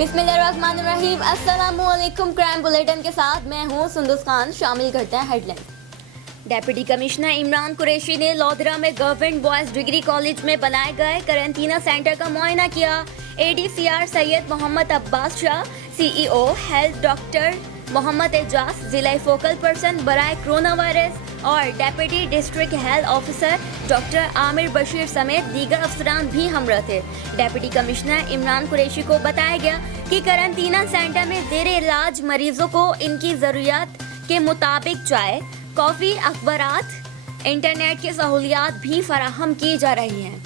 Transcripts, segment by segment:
बिस्मिल्लाहिर्रहमानिर्रहीम। अस्सलामुअलैकुम। Crime bulletin के साथ मैं हूँ सुंदस खान। शामिल करते हैं headline. Deputy commissioner Imran Qureshi ने लोधरा में गवर्नमेंट बॉयज डिग्री कॉलेज में बनाए गए कैरेंटीना सेंटर का मुआयना किया। ADCR Syed Mohammad Abbas Shah, CEO health doctor Mohammad Ejaz, जिला फोकल पर्सन बराए कोरोना वायरस और deputy district health officer doctor Aamir Bashir समेत दीगर अफसरान भी हमरा थे। डेप्यूटी कमिश्नर इमरान कुरैशी को बताया गया कि कैरेंटीना सेंटर में जेर इलाज मरीजों को इनकी ज़रूरियात के मुताबिक चाय, कॉफ़ी, अखबारात, इंटरनेट की सहूलियात भी फराहम की जा रही हैं।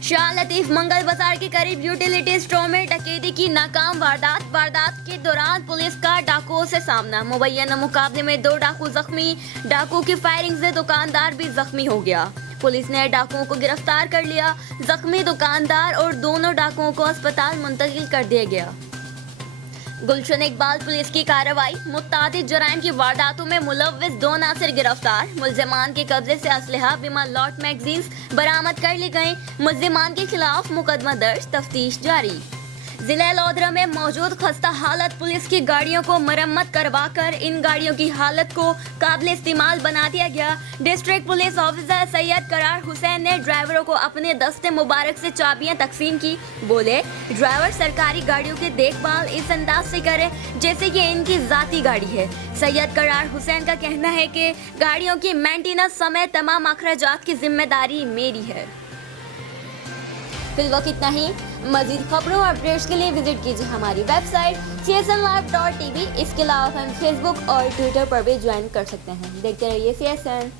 शाह लतीफ मंगल बाजार के करीब यूटिलिटी स्टोर में डकैती की नाकाम वारदात के दौरान पुलिस का डाकुओं से सामना। मुबैना मुकाबले में 2 डाकू जख्मी। डाकू की फायरिंग से दुकानदार भी जख्मी हो गया। पुलिस ने डाकुओं को गिरफ्तार कर लिया। जख्मी दुकानदार और दोनों डाकुओं को अस्पताल मुंतकिल कर दिया गया। गुलशन इकबाल पुलिस की कार्रवाई। मुत्तादिद जराइम की वारदातों में मुलव्विस 2 नासिर गिरफ्तार। मुल्जिमान के कब्जे से असलहा बिमा लॉट मैगजीन्स बरामद कर ली गई। मुल्जिमान के खिलाफ मुकदमा दर्ज, तफ्तीश जारी। जिला लोधरा में मौजूद खस्ता हालत पुलिस की गाड़ियों को मरम्मत करवाकर इन गाड़ियों की हालत को काबिल इस्तेमाल बना दिया गया। डिस्ट्रिक्ट पुलिस ऑफिसर सैयद करार हुसैन ने ड्राइवरों को अपने दस्ते मुबारक से चाबियां तकसीम की। बोले, ड्राइवर सरकारी गाड़ियों की देखभाल इस अंदाज से करे जैसे ये इनकी जाती गाड़ी है। सैयद करार हुसैन का कहना है कि गाड़ियों की मेंटेनेंस समेत तमाम अखराजात की जिम्मेदारी मेरी है। फिलहाल इतना ही। मजीद खबरों और अपडेट्स के लिए विजिट कीजिए हमारी वेबसाइट csnlive.tv। इसके अलावा हम फेसबुक और ट्विटर पर भी ज्वाइन कर सकते हैं। देखते रहिए CSN।